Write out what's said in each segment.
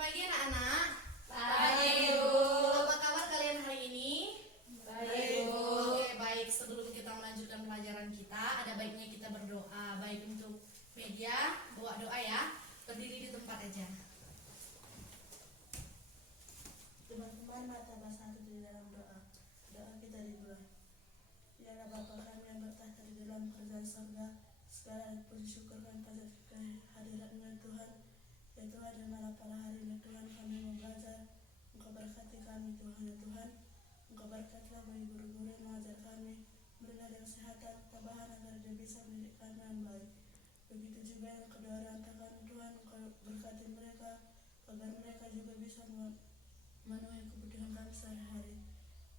pagi anak-anak. Pagi, Bu. Apa kabar kalian hari ini? Baik, Bu. Oke, baik. Sebelum kita melanjutkan pelajaran kita, ada baiknya kita berdoa. Baik, untuk media, bawa doa ya. Berdiri di tempat aja. Teman-teman, mata bersatu di dalam doa. Doa kita dimulai. Ya Allah Bapa kami yang bertahta di dalam kerajaan surga, segala puji syukur kami pada kehadiran-Nya Tuhan. Ya Tuhan, di mana pada hari ini Tuhan kami mau belajar. Engkau berkati kami Tuhan, ya Tuhan. Engkau berkatilah bagi guru-guru yang mengajar kami. Berilah dia kesehatan, ketabahan agar dia bisa mendidik kami dengan baik. Begitu juga yang kedua orang kami Tuhan, Engkau berkati mereka agar mereka juga bisa memenuhi kebutuhan kami sehari-hari.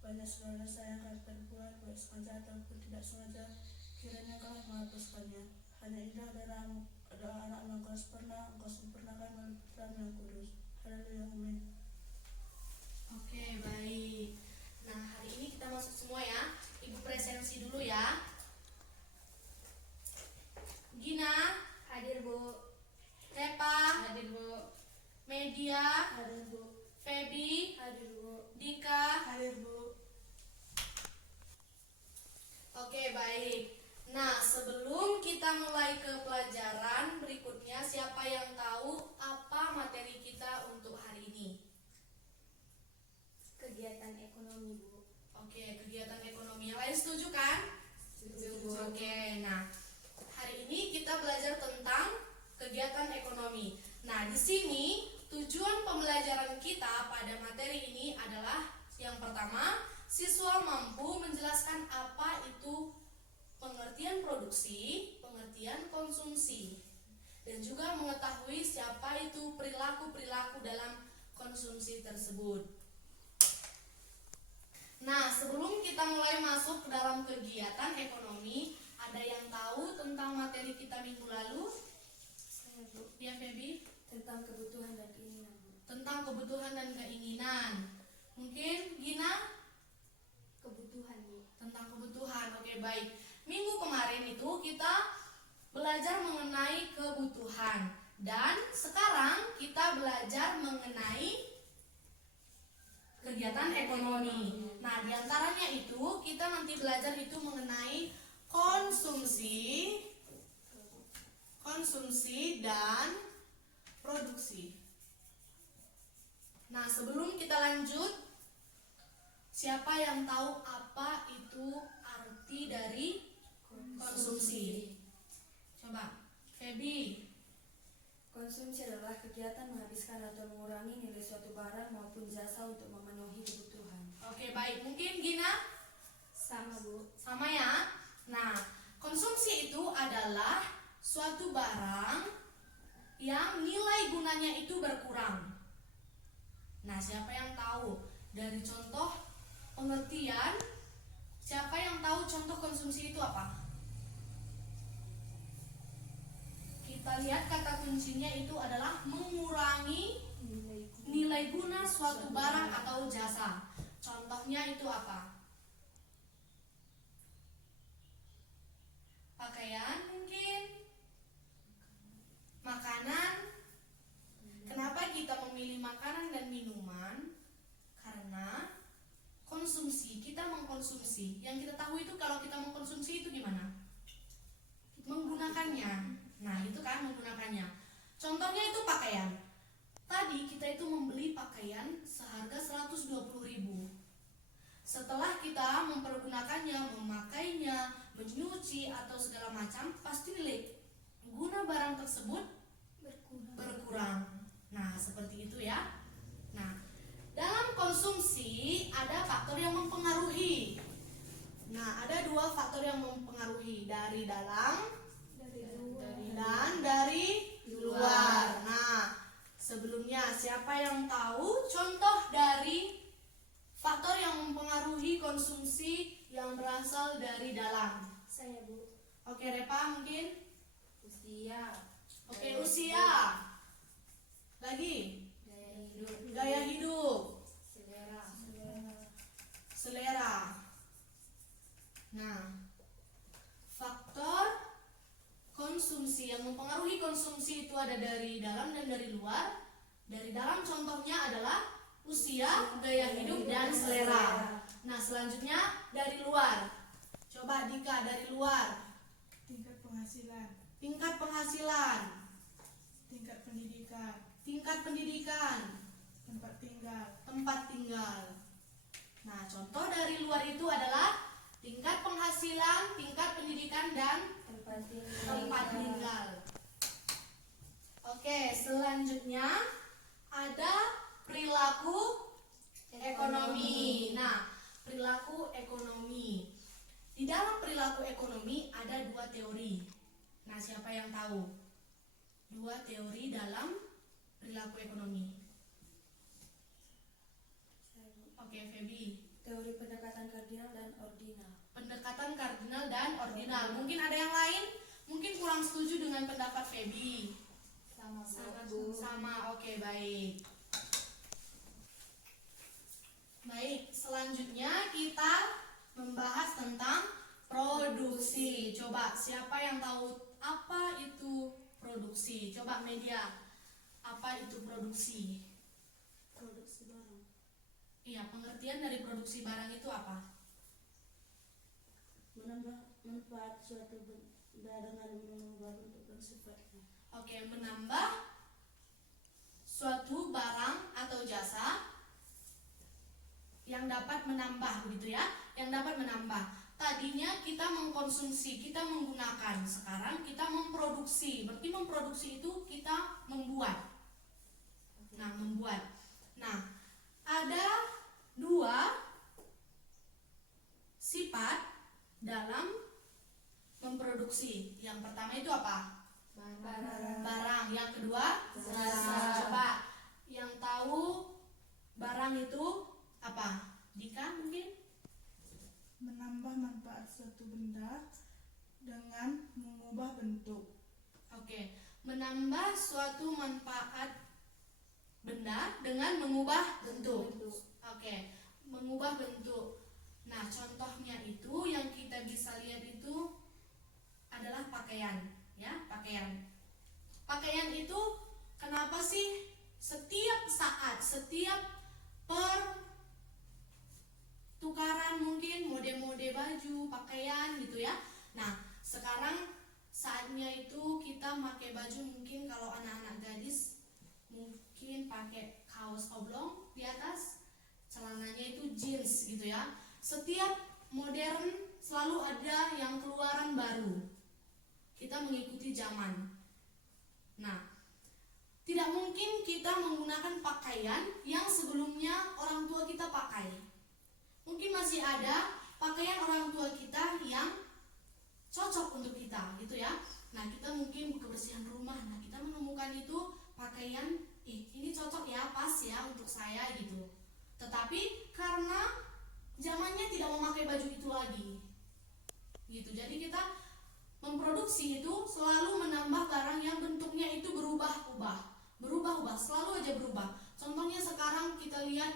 Banyak segala dosa yang kami perbuat, baik sengaja ataupun tidak sengaja, kiranya Engkau menghapuskannya. Hanya indah dalam doa anak-Mu Engkau sempurnakan melalui Putra-Mu yang kudus. Haleluya, amin. Oke, baik. Nah, hari ini kita masuk semua ya. Ibu presensi dulu ya. Gina, Hadir, Bu. Repa, Hadir, Bu. Media, Hadir, Bu. Feby, Hadir, Bu. Dika. Hadir, Bu. Oke, baik. Nah, sebelum kita mulai ke pelajaran berikutnya, siapa yang tahu apa materi kita untuk hari ini? Kegiatan ekonomi, Bu. Oke, kegiatan ekonomi. Yang lain setuju kan? Setuju, Bu. Oke, nah hari ini kita belajar tentang kegiatan ekonomi. Nah, di sini tujuan pembelajaran kita pada materi ini adalah yang pertama, siswa mampu menjelaskan apa itu pengertian produksi, pengertian konsumsi, dan juga mengetahui siapa itu perilaku-perilaku dalam konsumsi tersebut. Nah, sebelum kita mulai masuk ke dalam kegiatan ekonomi, ada yang tahu tentang materi kita minggu lalu? Saya, Bu. Ya, Feby? Tentang kebutuhan dan keinginan, Bu. Tentang kebutuhan dan keinginan. Mungkin Gina? Kebutuhan, Bu. Tentang kebutuhan. Oke, baik. Minggu kemarin itu kita belajar mengenai kebutuhan. Dan sekarang kita belajar mengenai kegiatan ekonomi. Nah, diantaranya itu kita nanti belajar itu mengenai konsumsi dan produksi. Nah, sebelum kita lanjut, siapa yang tahu apa itu arti dari konsumsi? Coba, Feby. Konsumsi adalah kegiatan menghabiskan atau mengurangi nilai suatu barang maupun jasa untuk memenuhi kebutuhan. Oke, baik. Mungkin Gina Sama, Bu. sama ya. Nah, konsumsi itu adalah suatu barang yang nilai gunanya itu berkurang. Nah, siapa yang tahu dari contoh pengertian? Siapa yang tahu contoh konsumsi itu apa? Kita lihat kata kuncinya itu adalah mengurangi nilai guna suatu barang atau jasa. Contohnya itu apa? Pakaian mungkin? Makanan? Kenapa kita memilih makanan dan minuman? Karena konsumsi, kita mengkonsumsi. Yang kita tahu itu kalau kita mengkonsumsi itu gimana? Menggunakannya. Nah, itu kan menggunakannya. Contohnya itu pakaian. Tadi kita itu membeli pakaian seharga 120.000. Setelah kita mempergunakannya, memakainya, menyuci atau segala macam, pasti nilai guna barang tersebut berkurang. Nah, seperti itu ya. Nah, dalam konsumsi ada faktor yang mempengaruhi. Nah, ada dua faktor yang mempengaruhi, dari dalam dan dari luar. Nah, sebelumnya siapa yang tahu contoh dari faktor yang mempengaruhi konsumsi yang berasal dari dalam? Saya, Bu. Oke, Repa mungkin? Usia. Oke, usia. Lagi? Gaya hidup. Selera. Nah, faktor konsumsi yang mempengaruhi konsumsi itu ada dari dalam dan dari luar. Dari dalam contohnya adalah usia, gaya hidup, dan selera. Nah, selanjutnya dari luar. Coba Dika, dari luar. tingkat penghasilan, Tingkat penghasilan, tingkat pendidikan, tingkat pendidikan, tempat tinggal, tempat tinggal. Nah, contoh dari luar itu adalah tingkat penghasilan, tingkat pendidikan, dan tempat tinggal. Oke, selanjutnya ada perilaku ekonomi. Nah, perilaku ekonomi. Di dalam perilaku ekonomi ada dua teori. Nah, siapa yang tahu? Dua teori dalam perilaku ekonomi. Oke, Feby. Teori pendekatan kardinal dan ordinal. Pendekatan kardinal dan ordinal. Mungkin ada yang lain? Mungkin kurang setuju dengan pendapat Feby. Sama. Oke, baik. Baik, selanjutnya kita membahas tentang produksi. Coba siapa yang tahu apa itu produksi? Coba media. Apa itu produksi? produksi barang, Iya, pengertian dari produksi barang itu apa? menambah manfaat suatu benda dengan mengubah bentuk dan sifatnya, Oke, menambah suatu barang atau jasa yang dapat menambah, begitu ya? Yang dapat menambah. Tadinya kita mengkonsumsi, kita menggunakan. Sekarang kita memproduksi. Berarti memproduksi itu kita membuat. Nah, membuat. Nah, ada dua sifat dalam memproduksi. Yang pertama itu apa? Barang. Yang kedua jasa. Coba yang tahu barang itu apa? Dika mungkin? menambah manfaat suatu benda dengan mengubah bentuk, Oke, menambah suatu manfaat benda dengan mengubah bentuk. Oke, mengubah bentuk. Nah, contohnya itu yang kita bisa lihat itu adalah pakaian, ya, pakaian. Pakaian itu kenapa sih setiap saat, setiap pertukaran mungkin mode-mode baju, pakaian gitu ya. Nah, sekarang saatnya itu kita pakai baju, mungkin kalau anak-anak gadis mungkin pakai kaos oblong di atas, celananya itu jeans gitu ya. Setiap modern selalu ada yang keluaran baru. Kita mengikuti zaman. Nah, tidak mungkin kita menggunakan pakaian yang sebelumnya orang tua kita pakai. Mungkin masih ada pakaian orang tua kita yang cocok untuk kita, gitu ya. Nah, kita mungkin kebersihan rumah. Nah, kita menemukan itu pakaian, ini cocok ya, pas ya untuk saya gitu. Tetapi karena zamannya tidak memakai baju itu lagi, gitu. Jadi kita memproduksi itu selalu menambah barang yang bentuknya itu berubah-ubah, selalu aja berubah. Contohnya sekarang kita lihat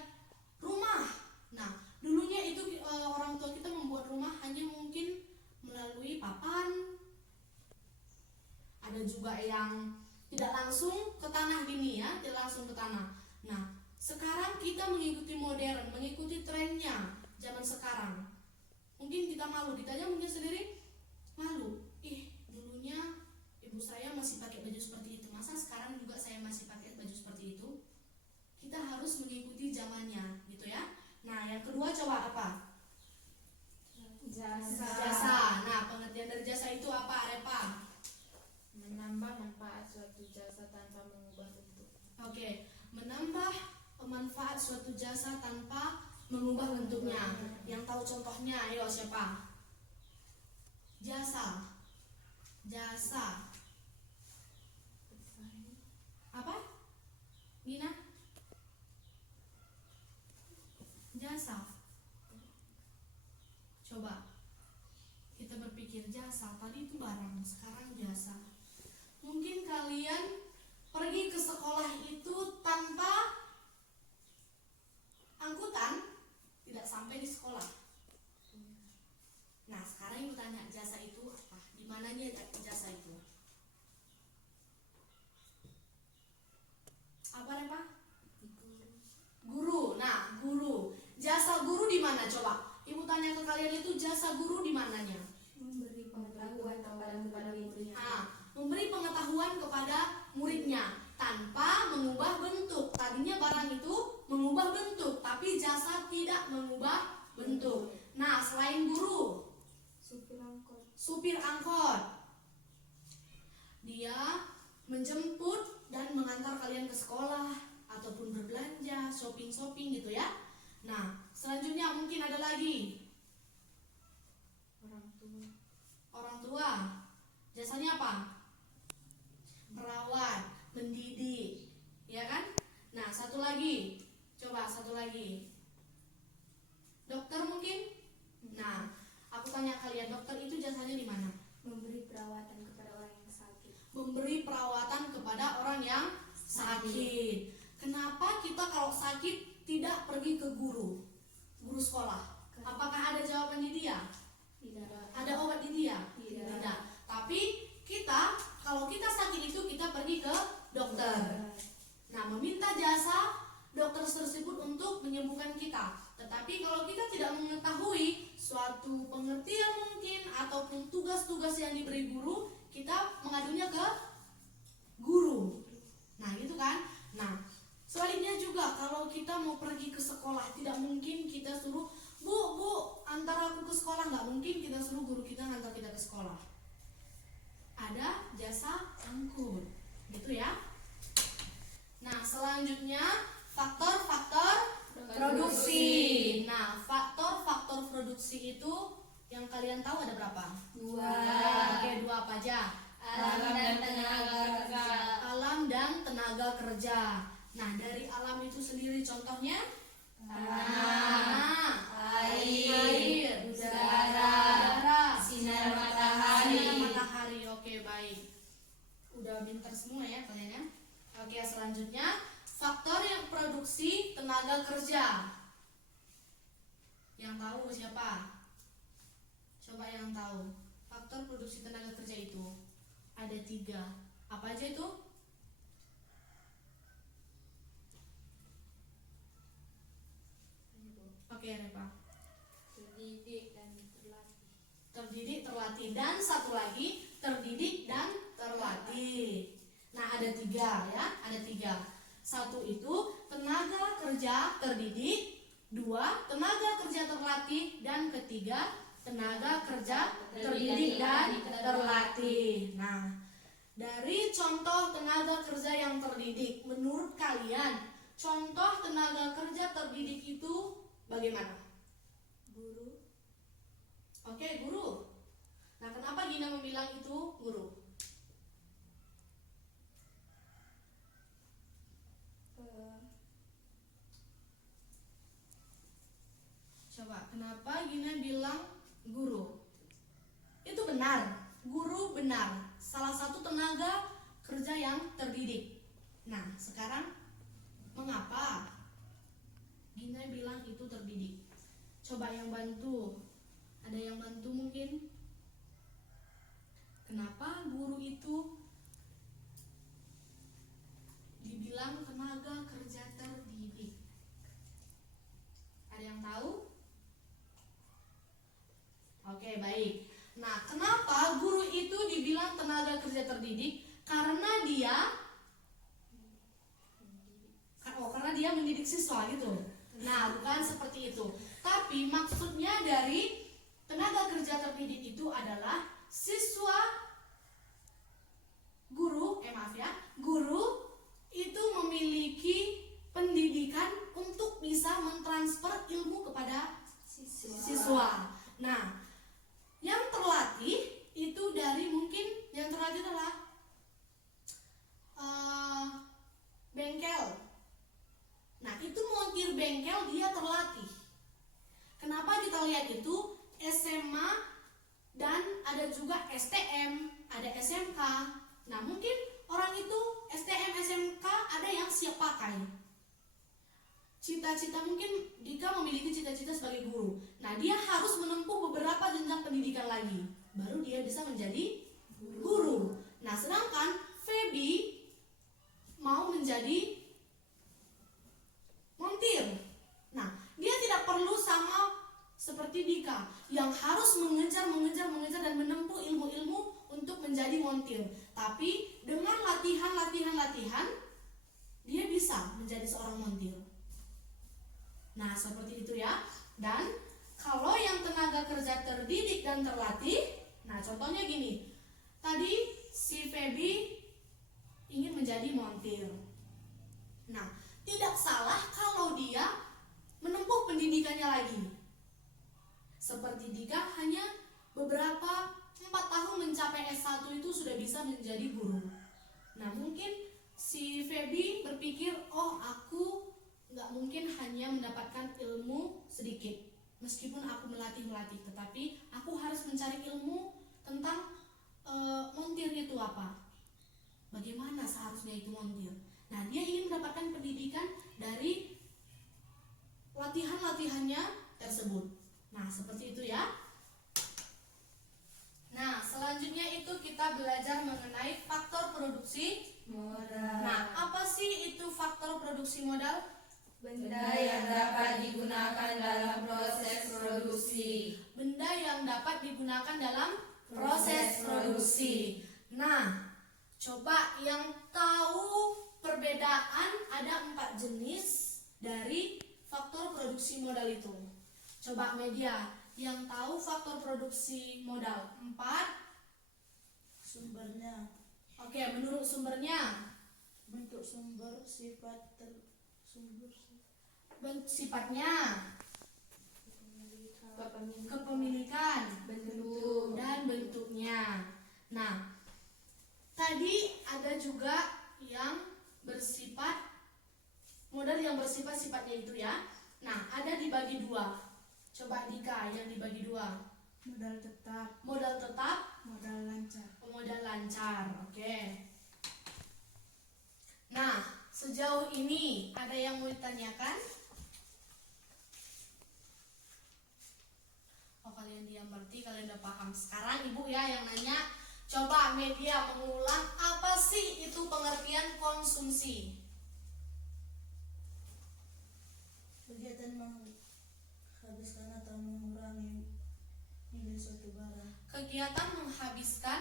rumah. Nah, dulunya itu orang tua kita membuat rumah hanya mungkin melalui papan. Ada juga yang tidak langsung ke tanah gini ya, tidak langsung ke tanah. Nah, sekarang kita mengikuti modern, mengikuti trennya zaman sekarang. Mungkin kita malu, kita aja mungkin sendiri malu. Dulunya ibu saya masih pakai baju seperti itu, masa sekarang juga saya masih pakai baju seperti itu? Kita harus mengikuti zamannya, gitu ya. Nah, yang kedua coba apa? Jasa. Nah, pengertian dari jasa itu apa, Repa? Menambah manfaat suatu jasa tanpa mengubah bentuk. Oke, menambah manfaat suatu jasa tanpa mengubah bentuknya. Yang tahu contohnya, ayo siapa? Jasa. Apa? Nina? Jasa. Coba kita berpikir jasa, tadi itu barang, sekarang jasa. Mungkin kalian pergi ke sekolah itu tanpa angkutan, tidak sampai di sekolah. Nah, sekarang ibu tanya, jasa itu apa? Di mananya jasa itu? Apa, Repa? mana coba? Ibu tanya ke kalian itu jasa guru di mananya? Memberi pengetahuan kepada muridnya. Memberi pengetahuan kepada muridnya tanpa mengubah bentuk. Tadinya barang itu mengubah bentuk, tapi jasa tidak mengubah bentuk. Nah, selain guru, supir angkot, dia menjemput dan mengantar kalian ke sekolah ataupun berbelanja, shopping gitu ya. Nah, selanjutnya mungkin ada lagi orang tua. Jasanya apa? Merawat, mendidik, ya kan? Nah, satu lagi. Coba satu lagi. Dokter mungkin? Nah, aku tanya kalian, dokter itu jasanya di mana? Memberi perawatan kepada orang yang sakit. Memberi perawatan kepada orang yang sakit. Kenapa kita kalau sakit tidak pergi ke guru sekolah? Apakah ada jawaban di dia? Tidak. Ada obat di dia? Tidak. Tapi kita kalau kita sakit itu kita pergi ke dokter. Nah, meminta jasa dokter tersebut untuk menyembuhkan kita. Tetapi kalau kita tidak mengetahui suatu pengertian mungkin ataupun tugas-tugas yang diberi guru, kita mengadunya ke guru. Nah, gitu kan? Nah, sebaliknya juga kalau kita mau pergi ke sekolah, tidak mungkin kita suruh, Bu, antar aku ke sekolah. Nggak mungkin kita suruh guru kita ngantar kita ke sekolah. Ada jasa angkut, gitu ya. Nah, selanjutnya faktor-faktor produksi. Nah, faktor-faktor produksi itu yang kalian tahu ada berapa? 2. Oke, 2 apa aja? Alam dan tenaga kerja. Alam dan tenaga kerja. Nah, dari alam itu sendiri contohnya tanah, air, udara, sinar matahari. Oke, baik. Udah pinter semua ya kalian ya. Oke, selanjutnya faktor yang produksi tenaga kerja. Yang tahu siapa? Coba yang tahu. Faktor produksi tenaga kerja itu ada 3. Apa aja itu? Oke, Repa. terdidik dan terlatih. Terdidik, terlatih, dan satu lagi terdidik dan terlatih. Nah, ada 3 ya, ada 3. 1 itu tenaga kerja terdidik, 2 tenaga kerja terlatih, dan ketiga tenaga kerja terdidik dan terlatih. Nah, dari contoh tenaga kerja yang terdidik, menurut kalian contoh tenaga kerja terdidik itu bagaimana? Guru. Oke, guru. Nah, kenapa Gina membilang itu guru? Coba, kenapa Gina bilang guru? Itu benar, guru benar. Salah satu tenaga kerja yang terdidik. Nah, sekarang mengapa Gina bilang itu terdidik? Coba yang bantu. Ada yang bantu mungkin? Kenapa guru itu dibilang tenaga kerja terdidik? Ada yang tahu? Oke, baik. Nah, kenapa guru itu dibilang tenaga kerja terdidik? Karena dia mendidik siswa gitu. Nah, bukan seperti itu. Tapi maksudnya dari tenaga kerja terdidik itu adalah siswa guru itu memiliki pendidikan untuk bisa mentransfer ilmu kepada siswa. Nah, yang terlatih itu dari mungkin yang terlatih adalah bengkel. Nah, itu montir bengkel dia terlatih. Kenapa kita lihat itu SMA dan ada juga STM, ada SMK. Nah, mungkin orang itu STM, SMK ada yang siap pakai. Cita-cita mungkin Dika memiliki cita-cita sebagai guru. Nah, dia harus menempuh beberapa jenjang pendidikan lagi, baru dia bisa menjadi guru. Nah, sedangkan Feby mau menjadi montir. Nah, dia tidak perlu sama Dika yang harus mengejar dan menempuh ilmu-ilmu untuk menjadi montir. Tapi dengan latihan, dia bisa menjadi seorang montir. Nah, seperti itu ya. Dan kalau yang tenaga kerja terdidik dan terlatih, nah contohnya gini. Tadi si Feby ingin menjadi montir. Nah, tidak salah kalau dia menempuh pendidikannya lagi. Seperti Dika hanya beberapa 4 tahun mencapai S1 itu sudah bisa menjadi guru. Nah, mungkin si Feby berpikir, oh aku nggak mungkin hanya mendapatkan ilmu sedikit. Meskipun aku melatih, tetapi aku harus mencari ilmu tentang montir itu apa. Bagaimana seharusnya itu montir. Nah, dia ingin mendapatkan pendidikan dari latihannya tersebut. Nah, seperti itu ya. Nah, selanjutnya itu kita belajar mengenai faktor produksi Modal. Nah, apa sih itu faktor produksi modal? Benda yang dapat digunakan dalam proses produksi. Benda yang dapat digunakan dalam proses produksi. Nah, coba yang tahu perbedaan ada 4 jenis dari faktor produksi modal itu. Coba media yang tahu faktor produksi modal 4. Sumbernya, Oke, menurut sumbernya, bentuk sumber, sifat sumber, sifatnya, kepemilikan, kepemilikan, Bentuk. dan bentuknya. Nah, tadi ada juga yang bersifat modal yang bersifat sifatnya itu ya. Nah, ada dibagi 2. Coba Dika yang dibagi 2. modal tetap, Modal tetap, modal lancar. modal lancar. Oke. Nah, sejauh ini ada yang mau ditanyakan? Oh, kalian diam, berarti kalian udah paham. Sekarang ibu ya yang nanya. Coba media mengulang apa sih itu pengertian konsumsi. Kegiatan menghabiskan atau mengurangi nilai suatu barang. Kegiatan menghabiskan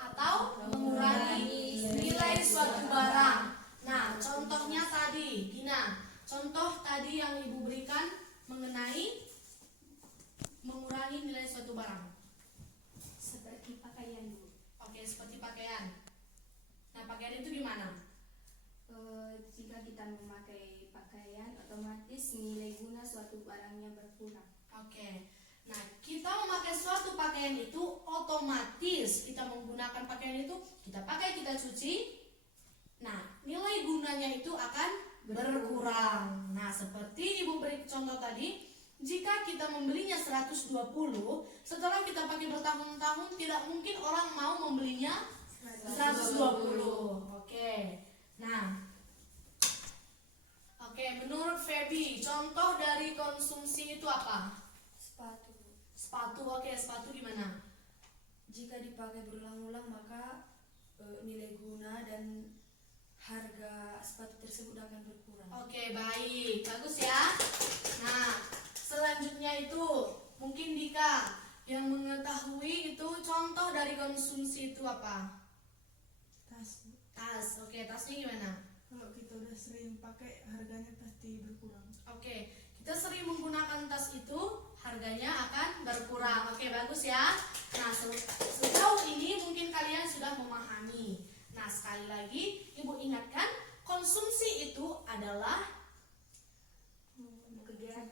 atau mengurangi nilai suatu barang. Nah, contohnya tadi, Gina. Contoh tadi yang ibu berikan mengenai mengurangi nilai suatu barang. Seperti pakaian, Bu. Oke, seperti pakaian. Nah, pakaian itu gimana? Jika kita memakai pakaian, otomatis nilai guna suatu barangnya berkurang. Oke. Nah, kita memakai suatu pakaian itu otomatis kita menggunakan pakaian itu, kita pakai, kita cuci. Nah, nilai gunanya itu akan berkurang. Nah, seperti ibu beri contoh tadi, jika kita membelinya 120, setelah kita pakai bertahun-tahun tidak mungkin orang mau membelinya 120. Oke. Nah, oke, menurut Feby, contoh dari konsumsi itu apa? Sepatu, Bu. Sepatu. Oke, sepatu gimana? Jika dipakai berulang-ulang maka nilai guna dan harga sepatu tersebut akan berkurang. Oke, baik. Bagus ya. Nah, selanjutnya itu mungkin Dika yang mengetahui itu contoh dari konsumsi itu apa? Tas, Tas. Oke, tasnya gimana? kalau kita udah sering pakai harganya pasti berkurang. Oke, kita sering menggunakan tas itu, harganya akan berkurang. Oke, bagus ya. Nah, sejauh ini mungkin kalian sudah memahami. Nah, sekali lagi Ibu ingatkan, konsumsi itu adalah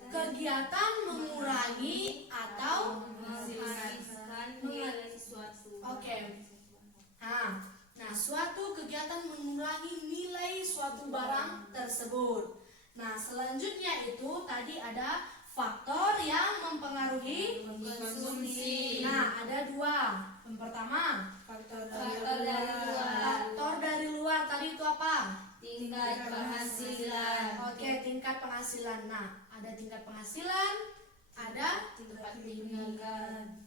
kegiatan mengurangi atau menghabiskan nilai suatu. Oke. Nah, suatu kegiatan mengurangi nilai suatu barang tersebut. Nah, selanjutnya itu tadi ada faktor yang mempengaruhi Konsumsi. Nah, ada 2. Yang pertama, Faktor Faktor dari luar. faktor dari luar. Tadi itu apa? Tingkat penghasilan. Oke, tingkat penghasilan. Nah, ada tingkat penghasilan, ada Tempat pendidikan.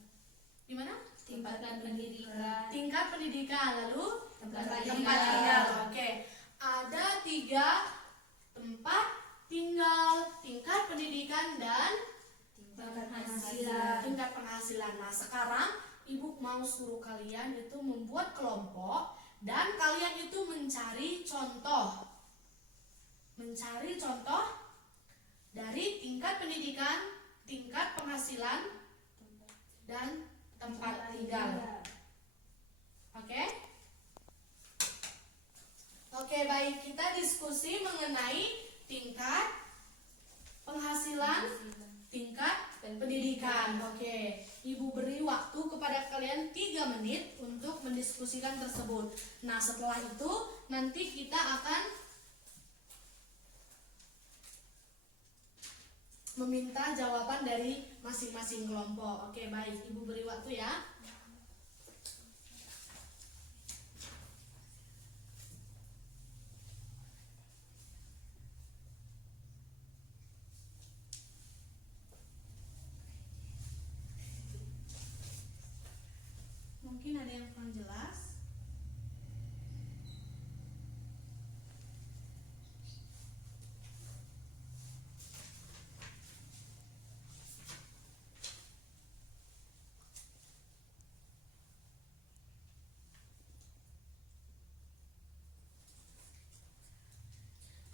di mana? Tempat pendidikan. Tingkat pendidikan, lalu Tempat tempat tinggal. Oke. Ada 3 tempat tinggal, tingkat pendidikan dan penghasilan. Tingkat penghasilan. Nah, sekarang ibu mau suruh kalian itu membuat kelompok dan kalian itu mencari contoh dari tingkat pendidikan, tingkat penghasilan, dan tempat tinggal. Oke? Oke, baik. Kita diskusi mengenai tingkat penghasilan, tingkat pendidikan. Oke, ibu beri waktu kepada kalian 3 menit untuk mendiskusikan tersebut. Nah, setelah itu nanti kita akan meminta jawaban dari masing-masing kelompok. Oke, baik. Ibu beri waktu ya. Mungkin ada yang kurang jelas.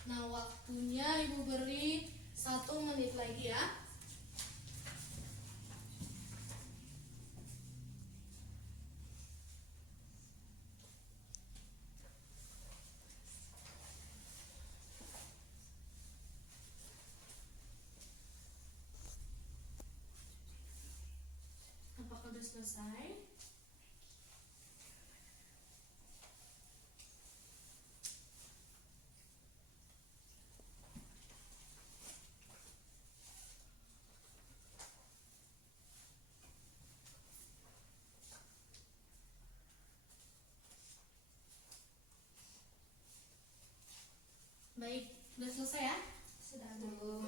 Nah, waktunya ibu beri 1 menit lagi ya. Apakah sudah selesai? Baik, sudah selesai ya? Sudah.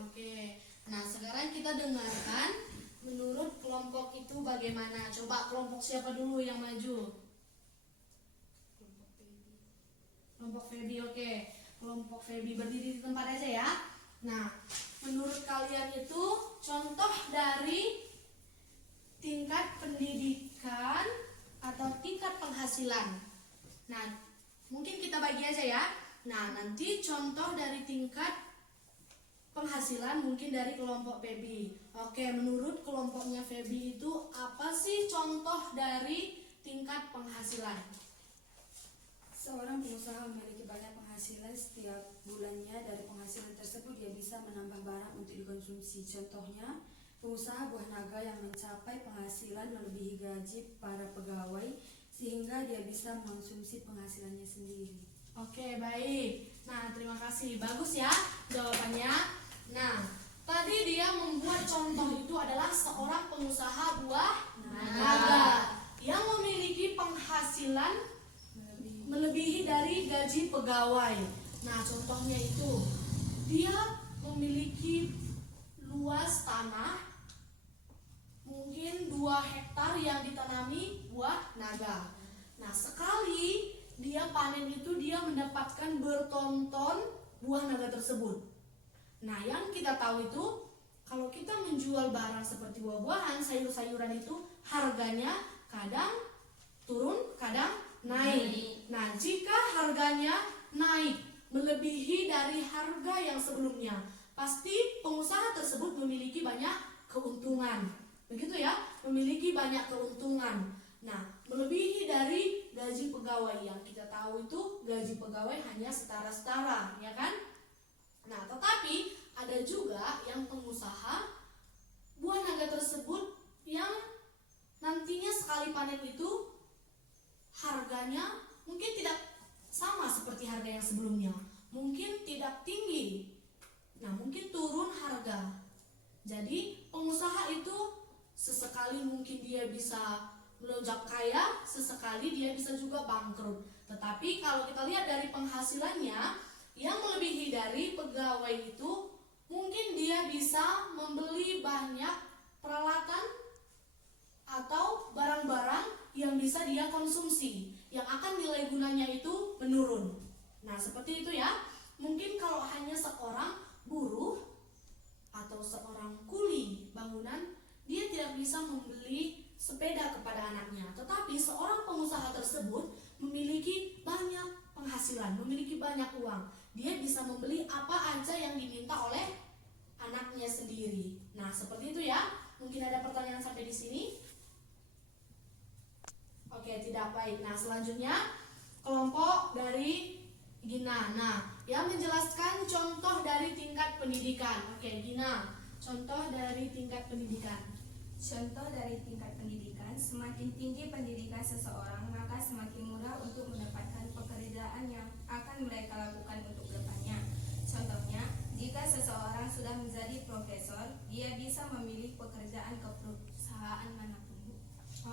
Oke. Nah, sekarang kita dengarkan menurut kelompok itu bagaimana. Coba kelompok siapa dulu yang maju? Kelompok Febi, oke. Kelompok Febi berdiri di tempat aja ya. Nah, menurut kalian itu contoh dari tingkat pendidikan atau tingkat penghasilan. Nah, mungkin kita bagi aja ya. Nah, nanti contoh dari tingkat penghasilan mungkin dari kelompok Febi. Oke, menurut kelompoknya Febi itu apa sih contoh dari tingkat penghasilan? Seorang pengusaha memiliki banyak penghasilan setiap bulannya. Dari penghasilan tersebut dia bisa menambah barang untuk dikonsumsi. Contohnya, pengusaha buah naga yang mencapai penghasilan melebihi gaji para pegawai sehingga dia bisa mengonsumsi penghasilannya sendiri. Oke, baik. Nah, terima kasih. Bagus ya jawabannya. Nah, tadi dia membuat contoh itu adalah seorang pengusaha buah naga yang memiliki penghasilan melebihi dari gaji pegawai. Nah, contohnya itu dia memiliki luas tanah mungkin 2 hektar yang ditanami buah naga. Nah, sekali dia panen itu dia mendapatkan bertonton buah naga tersebut. Nah, yang kita tahu itu kalau kita menjual barang seperti buah-buahan, sayur-sayuran itu harganya kadang turun, kadang naik. Nah, jika harganya naik melebihi dari harga yang sebelumnya, pasti pengusaha tersebut memiliki banyak keuntungan. Begitu ya, memiliki banyak keuntungan. Nah, melebihi dari gaji pegawai yang kita tahu itu gaji pegawai hanya setara-setara, ya kan? Nah, tetapi ada juga yang pengusaha buah naga tersebut yang nantinya sekali panen itu harganya mungkin tidak sama seperti harga yang sebelumnya, mungkin tidak tinggi. Nah, mungkin turun harga. Jadi, pengusaha itu sesekali mungkin dia bisa melonjak kaya, sesekali dia bisa juga bangkrut. Tetapi kalau kita lihat dari penghasilannya yang melebihi dari pegawai itu, mungkin dia bisa membeli banyak peralatan atau barang-barang yang bisa dia konsumsi, yang akan nilai gunanya itu menurun. Nah, seperti itu ya. Mungkin kalau hanya seorang buruh atau seorang kuli bangunan, dia tidak bisa membeli sepeda kepada anaknya. Tetapi seorang pengusaha tersebut memiliki banyak penghasilan, memiliki banyak uang. Dia bisa membeli apa aja yang diminta oleh anaknya sendiri. Nah, seperti itu ya. Mungkin ada pertanyaan sampai di sini? Oke, tidak, baik. Nah, selanjutnya kelompok dari Gina. Nah, yang menjelaskan contoh dari tingkat pendidikan. Oke, Gina, contoh dari tingkat pendidikan. Contoh dari tingkat pendidikan, semakin tinggi pendidikan seseorang, maka semakin mudah untuk mendapatkan pekerjaan yang akan mereka lakukan untuk kedepannya. Contohnya, jika seseorang sudah menjadi profesor, dia bisa memilih pekerjaan ke perusahaan manapun.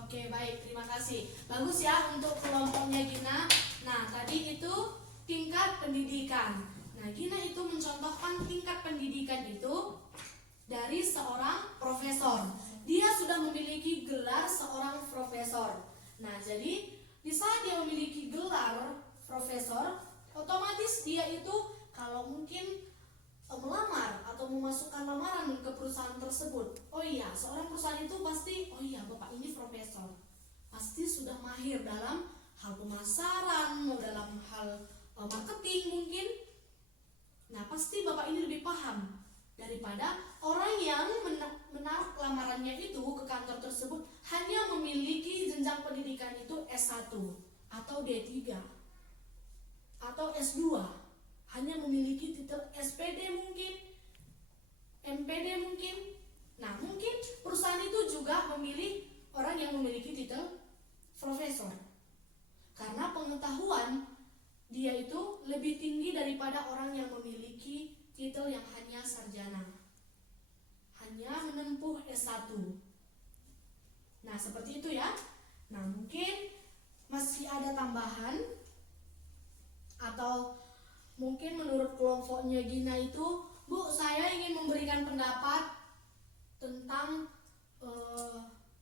Oke, baik, terima kasih. Bagus ya untuk kelompoknya Gina. Nah, tadi itu tingkat pendidikan. Nah, Gina itu mencontohkan tingkat pendidikan itu dari seorang profesor. Dia sudah memiliki gelar seorang profesor. Nah, jadi di saat dia memiliki gelar profesor, otomatis dia itu kalau mungkin melamar atau memasukkan lamaran ke perusahaan tersebut, oh iya, seorang perusahaan itu pasti, oh iya, bapak ini profesor, pasti sudah mahir dalam hal pemasaran, dalam hal marketing mungkin. Nah, pasti bapak ini lebih paham daripada orang yang menaruh lamarannya itu ke kantor tersebut hanya memiliki jenjang pendidikan itu S1 atau D3 atau S2, hanya memiliki titel SPD mungkin, MPD mungkin. Nah, mungkin perusahaan itu juga memilih orang yang memiliki titel profesor karena pengetahuan dia itu lebih tinggi daripada orang yang memiliki titel yang hanya sarjana, hanya menempuh S1. Nah, seperti itu ya. Nah, mungkin masih ada tambahan atau mungkin menurut kelompoknya Gina itu, Bu, saya ingin memberikan pendapat tentang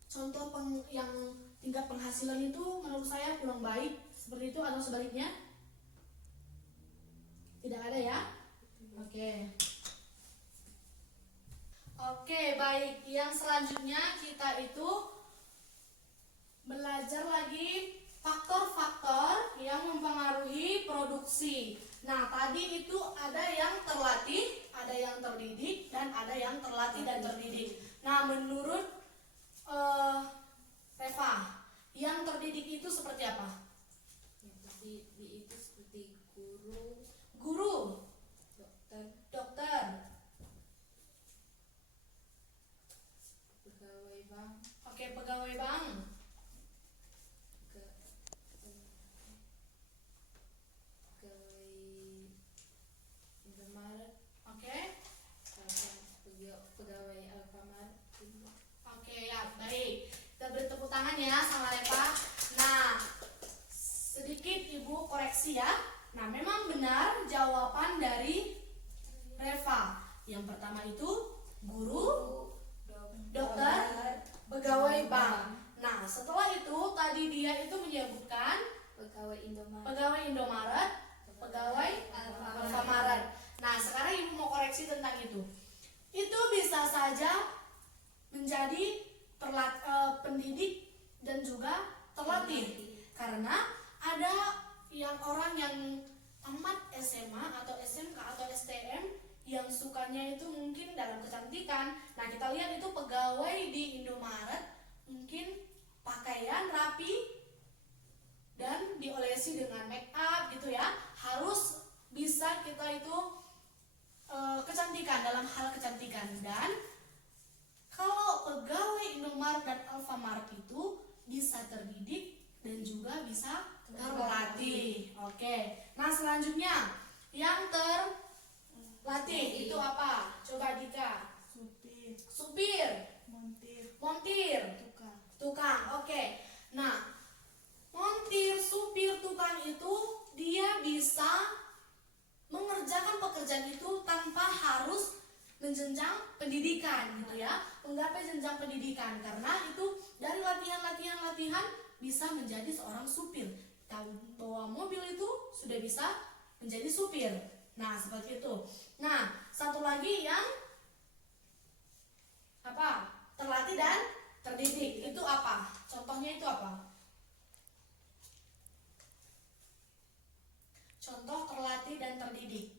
contoh yang tingkat penghasilan itu menurut saya kurang baik, seperti itu atau sebaliknya? Tidak ada ya? Oke, baik. Yang selanjutnya kita itu belajar lagi faktor-faktor yang mempengaruhi produksi. Nah, tadi itu ada yang terlatih, ada yang terdidik, dan ada yang terlatih dan terdidik. Nah, menurut Reva, yang terdidik itu seperti apa? Yang terdidik itu seperti Guru, dokter, pegawai bank, oke, pegawai bank, pegawai Indomaret, oke, pegawai Alfamart. oke ya, baik. Kita beri tepuk tangan ya sama Reva. Nah, sedikit Ibu koreksi ya. Nah, memang benar jawaban dari Reva. Yang pertama itu guru, dokter, pegawai bank. Nah, setelah itu tadi dia itu menyebutkan Pegawai Indomaret. pegawai Indomaret, pegawai Alfamart. Nah, sekarang Ibu mau koreksi tentang itu. Itu bisa saja menjadi pendidik dan juga terlatih. Karena ada yang orang yang tamat SMA atau SMK atau STM yang sukanya itu mungkin dalam kecantikan. Nah, kita lihat itu pegawai di Indomaret mungkin pakaian rapi dan diolesi dengan make up gitu ya. Harus bisa kita itu kecantikan, dalam hal kecantikan. Dan kalau pegawai Indomaret dan Alfamart itu bisa terdidik dan juga bisa terlatih. Oke. Nah, selanjutnya yang terlatih itu apa? Coba Dika. Supir, montir, tukang. Oke. Nah, montir, supir, tukang itu dia bisa mengerjakan pekerjaan itu tanpa harus menjenjang pendidikan gitu ya, menggapai jenjang pendidikan, karena itu dari latihan bisa menjadi seorang supir. Tahu bawa mobil itu sudah bisa menjadi supir. Nah, seperti itu. Nah, satu lagi yang apa? Terlatih dan Terdidik itu apa? Contohnya itu apa? Contoh terlatih dan terdidik.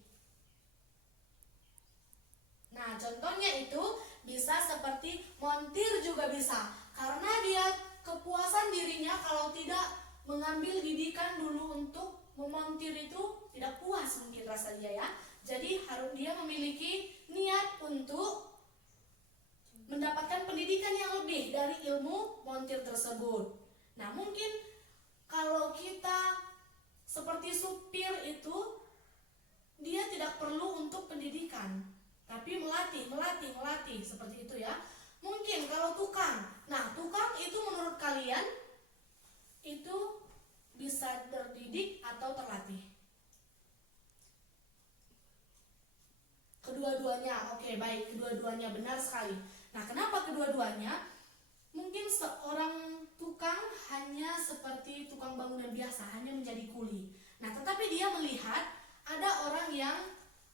Nah, contohnya itu bisa seperti montir juga bisa. Karena dia kepuasan dirinya kalau tidak mengambil didikan dulu untuk memontir itu tidak puas mungkin rasa dia ya. Jadi harus dia memiliki niat untuk mendapatkan pendidikan yang lebih dari ilmu montir tersebut. Nah, mungkin kalau kita seperti supir itu dia tidak perlu untuk pendidikan, tapi melatih seperti itu ya. Mungkin kalau tukang, nah tukang itu menurut kalian itu bisa terdidik atau terlatih? Kedua-duanya, oke baik, kedua-duanya benar sekali. Nah, kenapa kedua-duanya? Mungkin seorang tukang hanya seperti tukang bangunan biasa, hanya menjadi kuli. Nah, tetapi dia melihat ada orang yang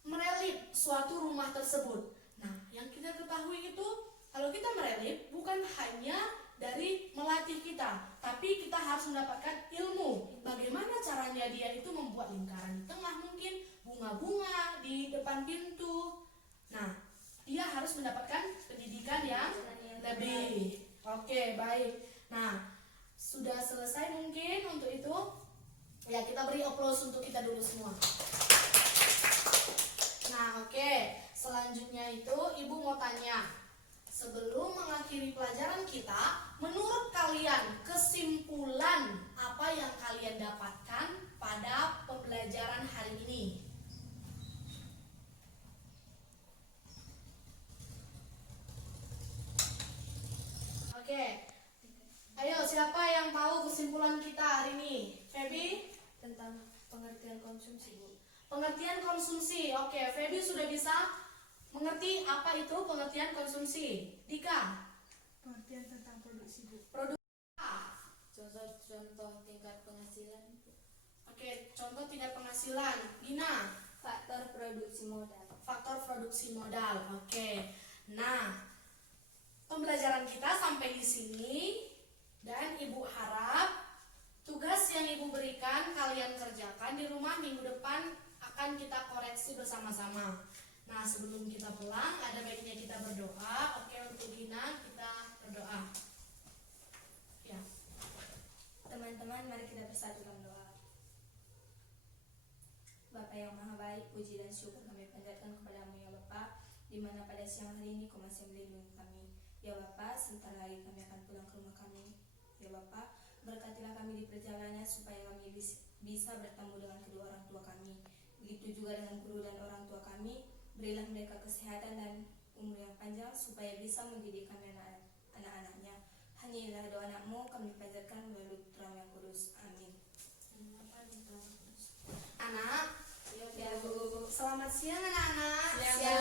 merelip suatu rumah tersebut. Nah, yang kita ketahui itu kalau kita merelip bukan hanya dari melatih kita, tapi kita harus mendapatkan ilmu. Bagaimana caranya dia itu membuat lingkaran di tengah, mungkin bunga-bunga di depan pintu. Nah, dia harus mendapatkan pendidikan yang lebih. Oke, baik. Nah, sudah selesai mungkin untuk itu. Ya, kita beri aplaus untuk kita dulu semua. Nah, oke. Selanjutnya itu Ibu mau tanya. Sebelum mengakhiri pelajaran kita, menurut kalian kesimpulan apa yang kalian dapatkan pada pembelajaran hari ini? Oke. Ayo, siapa yang tahu kesimpulan kita hari ini? Feby? Tentang pengertian konsumsi, Bu. Pengertian konsumsi. Oke, Feby sudah bisa mengerti apa itu pengertian konsumsi. Dika? Pengertian tentang produksi, Bu. Contoh-contoh tingkat penghasilan. Oke, contoh tingkat penghasilan. Gina? Faktor produksi modal. Faktor produksi modal. Oke. Nah, pembelajaran kita sampai di sini dan Ibu harap tugas yang Ibu berikan kalian kerjakan di rumah. Minggu depan akan kita koreksi bersama-sama. Nah, sebelum kita pulang ada baiknya kita berdoa. Oke, untuk Gina kita berdoa. Ya. Teman-teman, mari kita bersatu dalam doa. Bapa yang maha baik, puji dan syukur kami panjatkan kepadamu ya Bapa, di mana pada siang hari ini Kau masih melindungi kami. Ya Bapa, sebentar lagi kami akan pulang ke rumah kami. Ya Bapa, berkatilah kami di perjalanan supaya kami bisa bertemu dengan kedua orang tua kami. Begitu juga dengan guru dan orang tua kami. Berilah mereka kesehatan dan umur yang panjang supaya bisa mendidik kami anak-anaknya. Hanya inilah doa anakmu kami panjatkan melalui putra yang kudus. Amin. Anak, Ya Bu. selamat siang anak-anak. Siang,